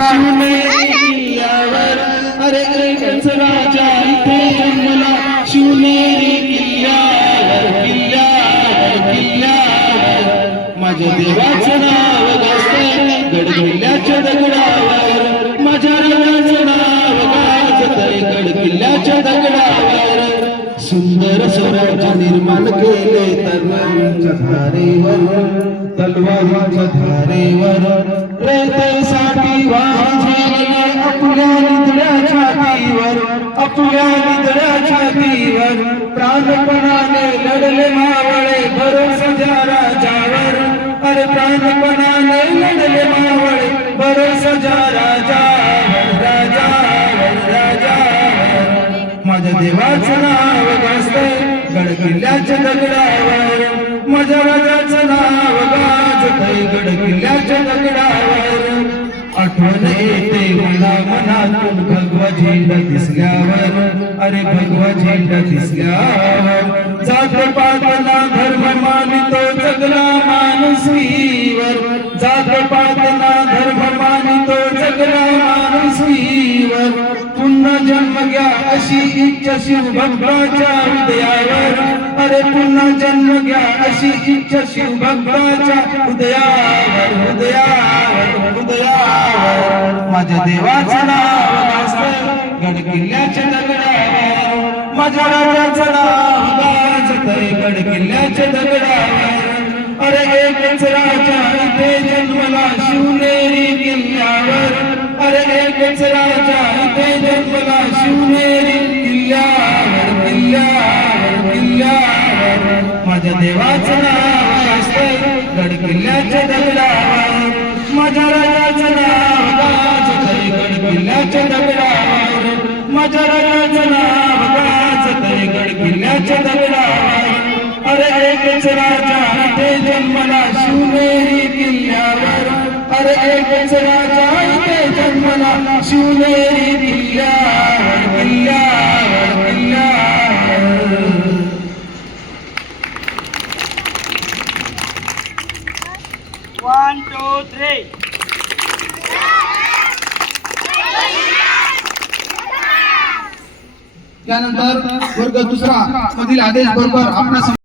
शिवनेरी किल्ल्यावर अरे एकच राजा इथे जन्मला शिवनेरी किल्ल्यावर किल्ल्यावर किल्ल्यावर माझ्या देवाचं नाव गाजतंय गडकिल्ल्याच्या दगडावर माझ्या राजाचं नाव गाजतंय गडकिल्ल्याच्या दगडावर सुंदर स्वराज्य निर्माण केले तलवारीच्या धारेवर रयतेसाठी वाजवले आपल्या निधड्या छातीवर प्राणपणाने लढले मावळे भरोसा ज्या राजावर अरे प्राणपणाने लढले मावळे भरोसा ज्या राजावर माझ्या देवाचं नाव गाजतंय गडकिल्ल्याच्या दगडावर माझ्या राजाचं नाव गाजतंय गडकिल्ल्याच्या दगडावर आठवण येते मला मनातून भगवा झेंडा दिसल्यावर अरे भगवा झेंडा दिसल्यावर जात पातना धर्म मानितो जगला माणुसकीवर जात पातना धर्म मानितो जगला माणुसकीवर पुन्हा जन्म घ्या अशी इच्छा शिवभक्ताच्या हृदयावर अरे पुन्हा जन्म घ्या अशी इच्छा शिवभक्ताच्या हृदयावर माझ्या देवाचं नाव गाजतंय गडकिल्ल्याच्या दगडावर माझ्या राजाचं नाव गाजतंय गडकिल्ल्याच्या दगडावर अरे एकच राजा इथे जन्मला शिवनेरी किल्ल्यावर अरे एकच राजा इथे जन्मला शिवनेरी किल्ल्यावर माझ्या देवाचं नाव गाजतंय गडकिल्ल्याच्या दगडावर माझ्या राजाचं नाव गाजतंय गडकिल्ल्याच्या दगडावर माझ्या राजाचं नाव गाजतंय गडकिल्ल्याच्या दगडावर अरे एकच राजा इथे जन्मला शिवनेरी किल्ल्यावर अरे एकच राजा इथे जन्मला शिवनेरी किल्ल्यावर One, two, three. त्यानंतर वर्ग दुसरा मधील आदेश बरोबर आपणा